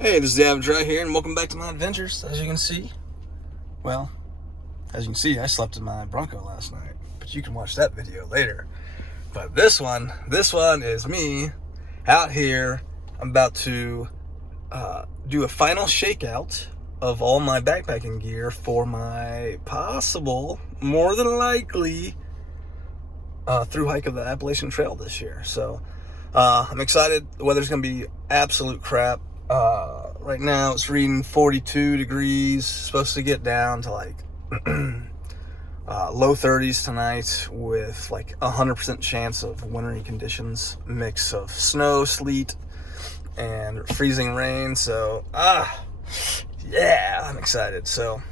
Hey, this is the Average right here, and welcome back to my adventures. As you can see, I slept in my Bronco last night, but you can watch that video later. But this one is me out here. I'm about to do a final shakeout of all my backpacking gear for my possible, more than likely, through hike of the Appalachian Trail this year. So I'm excited. The weather's gonna be absolute crap. Right now it's reading 42 degrees, supposed to get down to like low 30s tonight with like 100% chance of wintry conditions, mix of snow, sleet, and freezing rain. So yeah, I'm excited. So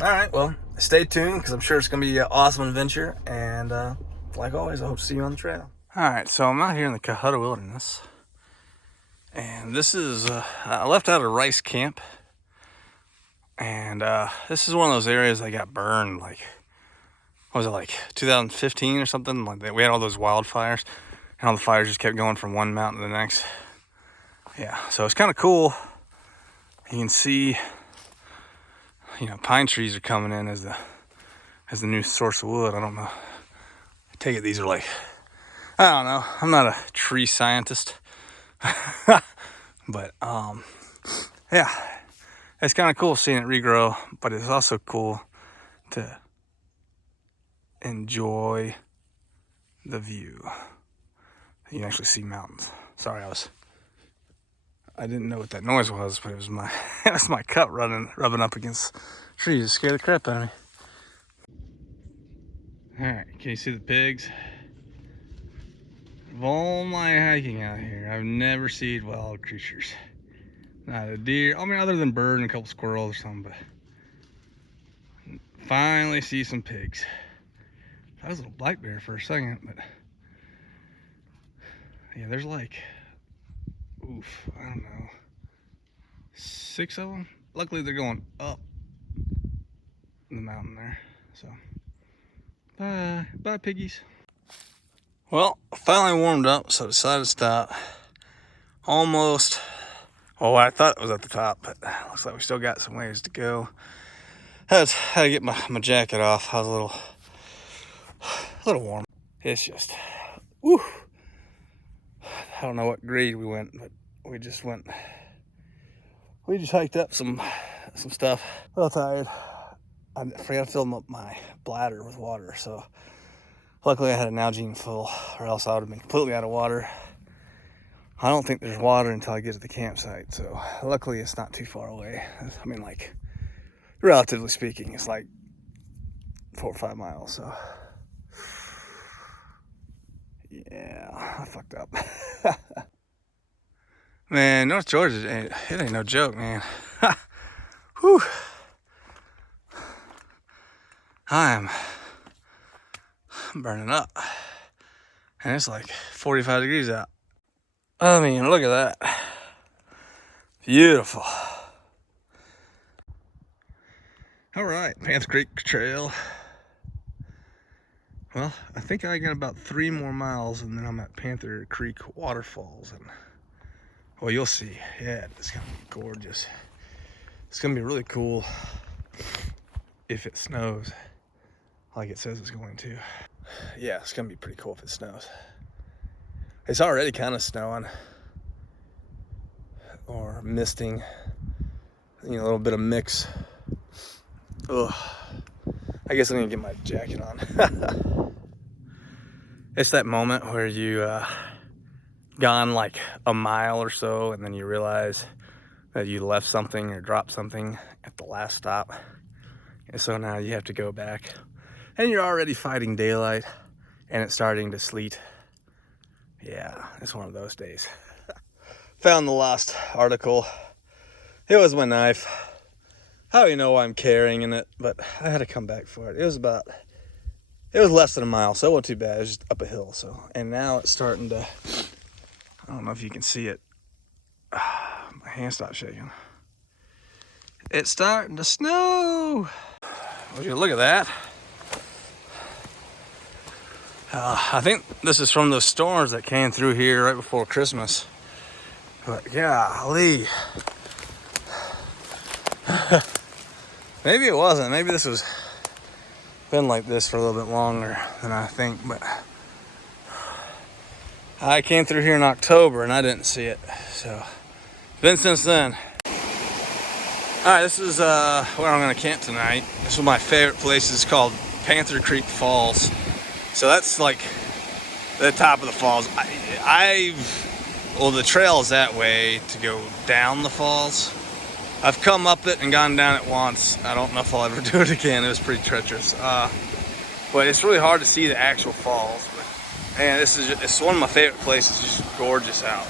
all right, well, stay tuned because I'm sure it's gonna be an awesome adventure, and like always, I hope to see you on the trail. All right, so I'm out here in the Cahutta Wilderness. And this is, I left out a rice camp, and this is one of those areas that got burned, like, what was it, like 2015 or something? Like we had all those wildfires, and all the fires just kept going from one mountain to the next. Yeah, so it's kind of cool. You can see, you know, pine trees are coming in as the new source of wood. I don't know. I take it these are like, I don't know. I'm not a tree scientist. But yeah, it's kind of cool seeing it regrow, but it's also cool to enjoy the view. You can actually see mountains. Sorry, I didn't know what that noise was, but it was my that's my cup rubbing up against trees. It scared the crap out of me. All right, can you see the pigs? Of all my hiking out here, I've never seen wild creatures. Not a deer, I mean, other than bird and a couple squirrels or something, but finally see some pigs. That was a little black bear for a second, but yeah, there's like, I don't know, 6 of them. Luckily, they're going up the mountain there, so bye piggies. Well, I finally warmed up, so I decided to stop. Almost, well, I thought it was at the top, but looks like we still got some ways to go. Had to get my jacket off. I was a little warm. It's just, woo. I don't know what grade we went, but we just hiked up some stuff. A little tired. I forgot to fill up my bladder with water, so luckily I had an Nalgene full, or else I would have been completely out of water. I don't think there's water until I get to the campsite, so luckily it's not too far away. I mean, like, relatively speaking, it's like 4 or 5 miles, so yeah, I fucked up. Man, North Georgia, it ain't no joke, man. Whew. I'm burning up, and it's like 45 degrees out. I mean, look at that. Beautiful. All right, Panther Creek Trail. Well, I think I got about 3 more miles, and then I'm at Panther Creek Waterfalls, and well, you'll see. Yeah, it's gonna be gorgeous. It's gonna be really cool if it snows, like it says it's going to. Yeah, it's gonna be pretty cool if it snows. It's already kind of snowing or misting, you know, a little bit of mix. Ugh. I guess I'm gonna get my jacket on. It's that moment where you gone like a mile or so, and then you realize that you left something or dropped something at the last stop, and so now you have to go back, and you're already fighting daylight, and it's starting to sleet. Yeah, it's one of those days. Found the lost article. It was my knife. I don't even know why I'm carrying it, but I had to come back for it. It was less than a mile, so it wasn't too bad. It was just up a hill, so. And now it's starting to, I don't know if you can see it. My hand stopped shaking. It's starting to snow. Would you look at that? I think this is from those storms that came through here right before Christmas. But golly, Maybe it wasn't. Maybe this was been like this for a little bit longer than I think, but I came through here in October and I didn't see it. So it's been since then. Alright, this is where I'm gonna camp tonight. This is my favorite place. It's called Panther Creek Falls. So that's like the top of the falls. Well, the trail is that way to go down the falls. I've come up it and gone down it once. I don't know if I'll ever do it again. It was pretty treacherous. But it's really hard to see the actual falls. And it's one of my favorite places. It's just gorgeous out.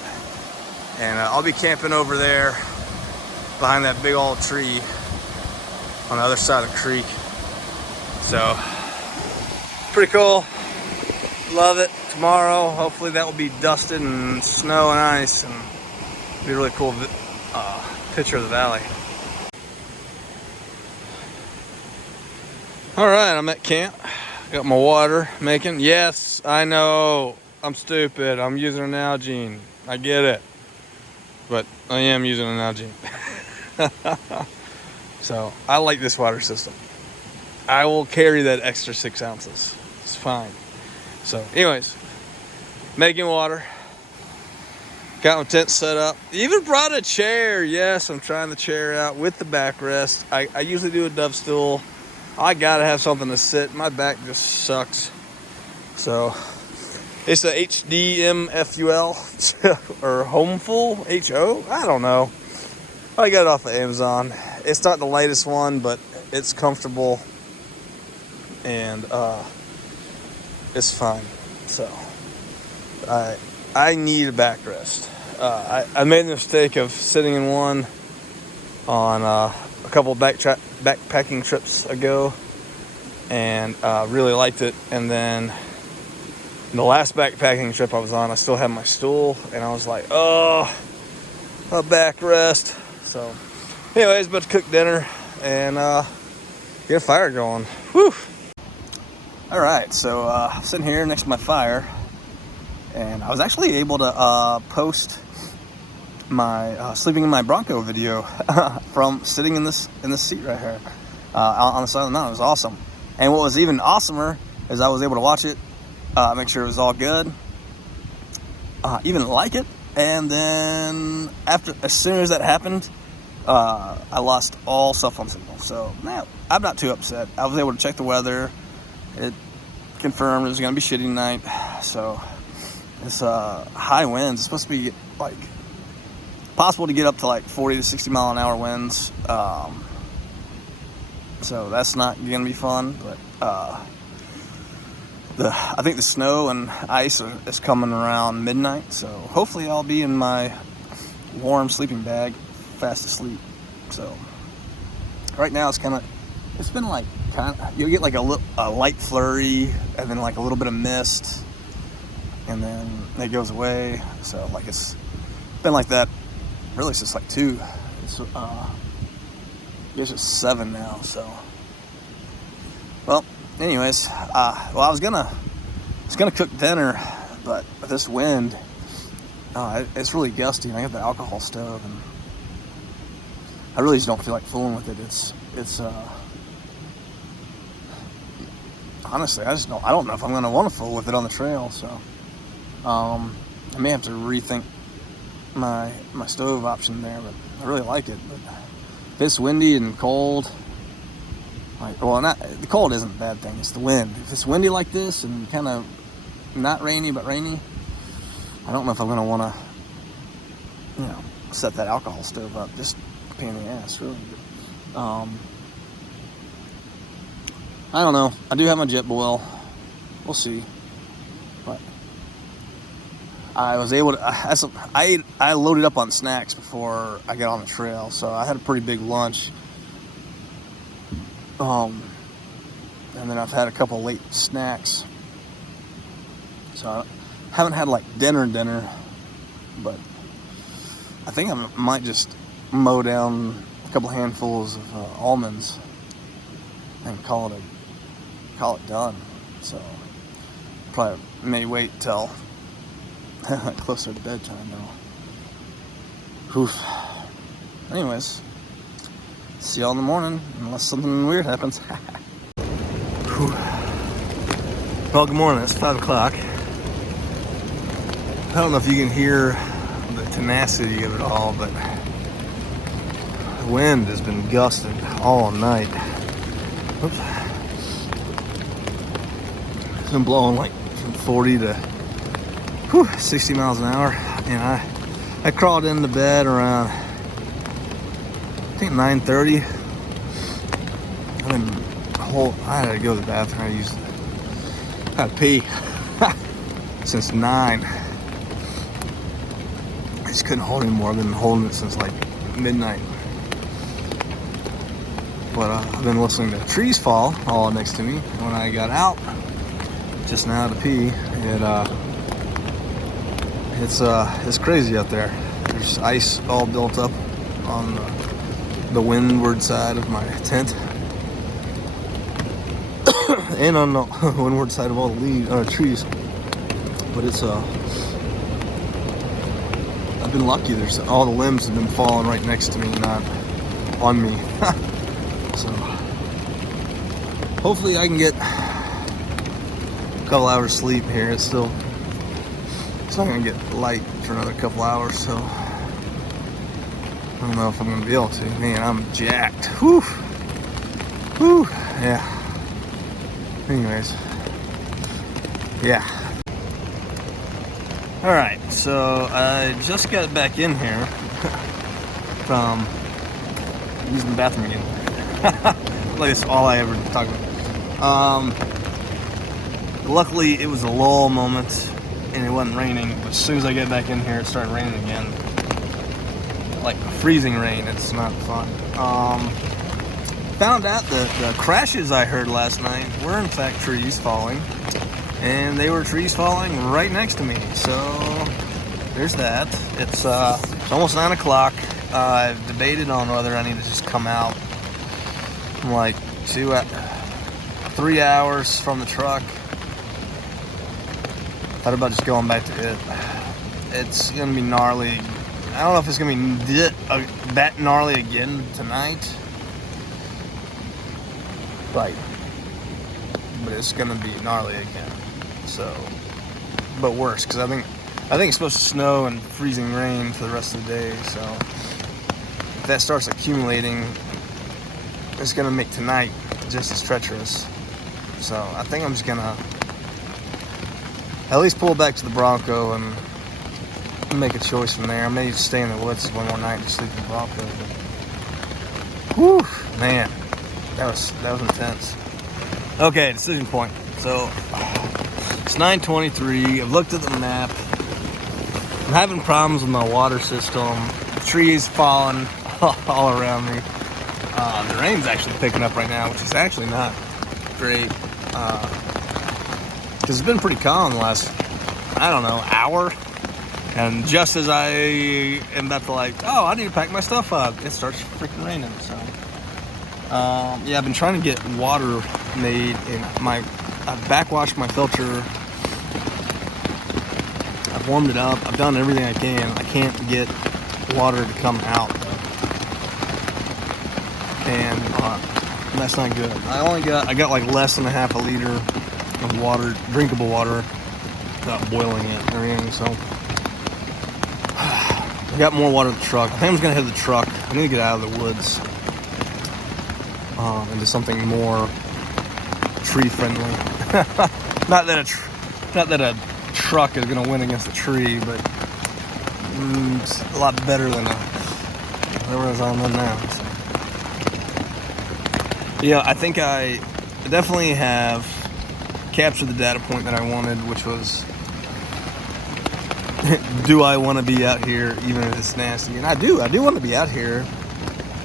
And I'll be camping over there behind that big old tree on the other side of the creek. So, pretty cool. Love it. Tomorrow, hopefully that will be dusted and snow and ice, and it'll be a really cool picture of the valley. All right, I'm at camp. Got my water making. Yes, I know. I'm stupid. I'm using an Nalgene. I get it. But I am using an Nalgene. So, I like this water system. I will carry that extra 6 ounces. It's fine. So, anyways, making water. Got my tent set up. Even brought a chair. Yes, I'm trying the chair out with the backrest. I usually do a dove stool. I gotta have something to sit. My back just sucks. So, it's a HDMFUL or Homeful HO. I don't know. I got it off of Amazon. It's not the latest one, but it's comfortable and it's fine. So, I need a backrest. I made the mistake of sitting in one on a couple backpacking trips ago, and really liked it. And then the last backpacking trip I was on, I still had my stool, and I was like, oh, a backrest. So, anyways, about to cook dinner and get a fire going. Whew. All right, so sitting here next to my fire. And I was actually able to post my sleeping in my Bronco video from sitting in this seat right here on the side of the mountain. It was awesome. And what was even awesomer is I was able to watch it, make sure it was all good, even like it. And then as soon as that happened, I lost all cell phone signal. So now I'm not too upset. I was able to check the weather. It confirmed it was going to be shitty tonight. So. It's high winds. It's supposed to be like possible to get up to like 40 to 60 mile an hour winds. So that's not gonna be fun. But I think the snow and ice is coming around midnight. So hopefully I'll be in my warm sleeping bag, fast asleep. So right now it's been like you'll get like a light flurry and then like a little bit of mist. And then it goes away. So like it's been like that really since like 2. It's I guess it's 7 now. So well, anyways, I was gonna cook dinner, but with this wind, it's really gusty, and I got the alcohol stove, and I really just don't feel like fooling with it. It's honestly, I don't know if I'm gonna want to fool with it on the trail. So I may have to rethink my stove option there, but I really like it. But if it's windy and cold, the cold isn't a bad thing, it's the wind. If it's windy like this and kind of not rainy but rainy, I don't know if I'm gonna want to, set that alcohol stove up. Just a pain in the ass, really. I don't know. I do have my jet boil. We'll see. But I was able to, I loaded up on snacks before I got on the trail, so I had a pretty big lunch. And then I've had a couple late snacks. So I haven't had like dinner, but I think I might just mow down a couple handfuls of almonds and call it done. So probably may wait till closer to bedtime though. Oof. Anyways, See y'all in the morning, unless something weird happens. Well, good morning. It's 5 o'clock. I don't know if you can hear the tenacity of it all, but the wind has been gusting all night. Oops. It's been blowing like from 40 to 60 miles an hour. And I crawled into bed around, I think 9:30. I had to go to the bathroom. I had to pee since 9. I just couldn't hold it anymore. I've been holding it since like midnight. But I've been listening to trees fall all next to me. When I got out just now to pee, it's crazy out there. There's ice all built up on the windward side of my tent. And on the windward side of all the trees. But I've been lucky. There's all the limbs have been falling right next to me, not on me. So hopefully I can get a couple hours sleep here. It's not gonna get light for another couple hours, so I don't know if I'm gonna be able to. Man, I'm jacked. Whew. Yeah. Anyways, yeah. All right, so I just got back in here from using the bathroom again. Like that's all I ever talk about. Luckily, it was a lull moment, and it wasn't raining. But as soon as I get back in here, it started raining again. Like freezing rain. It's not fun. Found out that the crashes I heard last night were in fact trees falling, and they were trees falling right next to me. So there's that. It's almost 9 o'clock. I've debated on whether I need to just come out. I'm like 3 hours from the truck. Thought about just going back to it. It's gonna be gnarly. I don't know if it's gonna be that gnarly again tonight. Right. But it's gonna be gnarly again. So, but worse, because I think it's supposed to snow and freezing rain for the rest of the day. So if that starts accumulating, it's gonna make tonight just as treacherous. So I think I'm just gonna at least pull back to the Bronco and make a choice from there. I may stay in the woods one more night and sleep in the Bronco. But, whew, man, that was intense. Okay, decision point. So it's 9:23. I've looked at the map. I'm having problems with my water system. Trees falling all around me. The rain's actually picking up right now, which is actually not great. Because it's been pretty calm the last, I don't know, hour. And just as I am about to I need to pack my stuff up, it starts freaking raining. So, yeah, I've been trying to get water made. I've backwashed my filter. I've warmed it up. I've done everything I can. I can't get water to come out. And that's not good. I got like less than a half a liter of water, drinkable water, without boiling it or anything. So I got more water in the truck. I think I'm just gonna head to the truck. I need to get out of the woods into something more tree friendly. Not that a truck is gonna win against a tree, but it's a lot better than whatever I'm in now. So. Yeah, I think I definitely have captured the data point that I wanted, which was, do I want to be out here even if it's nasty? And I do want to be out here.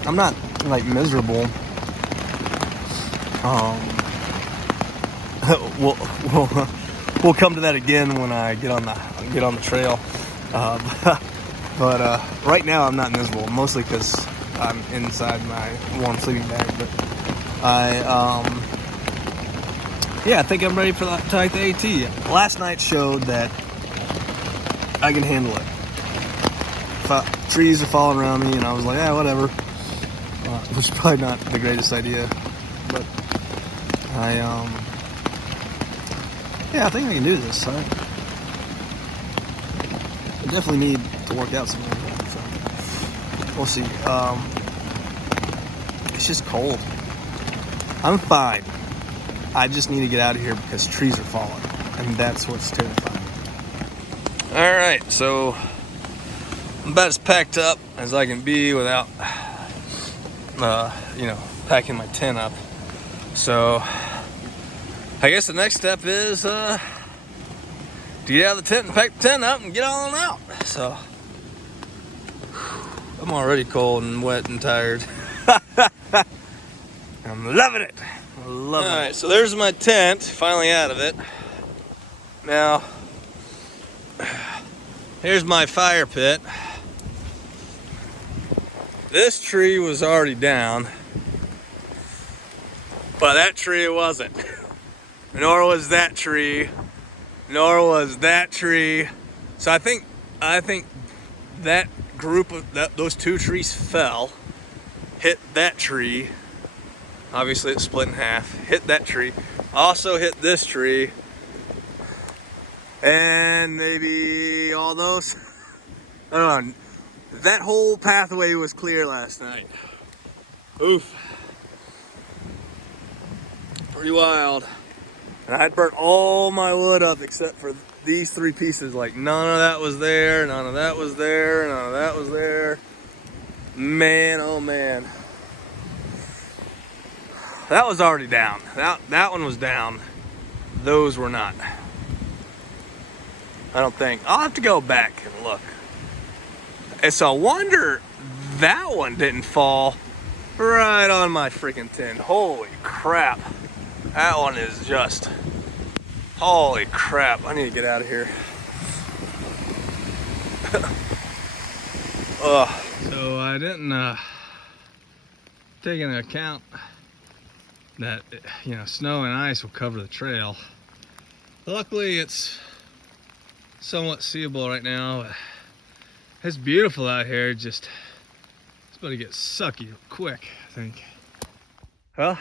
I'm not like miserable. We'll come to that again when I get on the trail. But right now I'm not miserable, mostly because I'm inside my warm sleeping bag. But I think I'm ready for the AT. Last night showed that I can handle it. Trees are falling around me, and I was like, whatever. which is probably not the greatest idea, but yeah, I think I can do this. I definitely need to work out some more, so we'll see. It's just cold. I'm fine. I just need to get out of here because trees are falling, and that's what's terrifying. All right, so I'm about as packed up as I can be without, packing my tent up. So I guess the next step is to get out of the tent and pack the tent up and get on out. So I'm already cold and wet and tired. I'm loving it. All right, so there's my tent, finally out of it. Now, here's my fire pit. This tree was already down, but that tree wasn't. Nor was that tree, nor was that tree. So I think that group of those two trees fell, hit that tree. Obviously it split in half, hit that tree, also hit this tree, and maybe all those. I don't know. That whole pathway was clear last night. Oof. Pretty wild. And I'd burnt all my wood up except for these three pieces. Like none of that was there, none of that was there, none of that was there. Man, oh man. That was already down. That one was down. Those were not. I don't think. I'll have to go back and look. It's a wonder that one didn't fall right on my freaking tent. Holy crap. That one is just, holy crap. I need to get out of here. So I didn't take into account that, snow and ice will cover the trail. Luckily it's somewhat seeable right now. It's beautiful out here, just it's about to get sucky quick, I think. Well,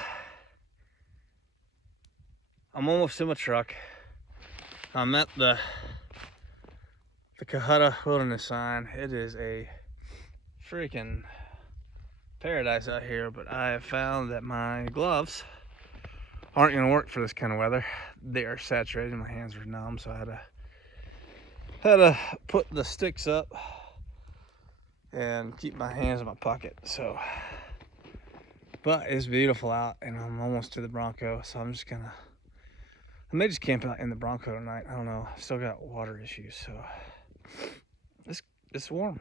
I'm almost in my truck. I'm at the Cohutta Wilderness sign. It is a freaking paradise out here, but I have found that my gloves aren't gonna work for this kind of weather. They are saturated, my hands are numb, so I had to put the sticks up and keep my hands in my pocket. So, but it's beautiful out, and I'm almost to the Bronco, so I'm just gonna, I may just camp out in the Bronco tonight. I don't know. Still got water issues, so it's warm.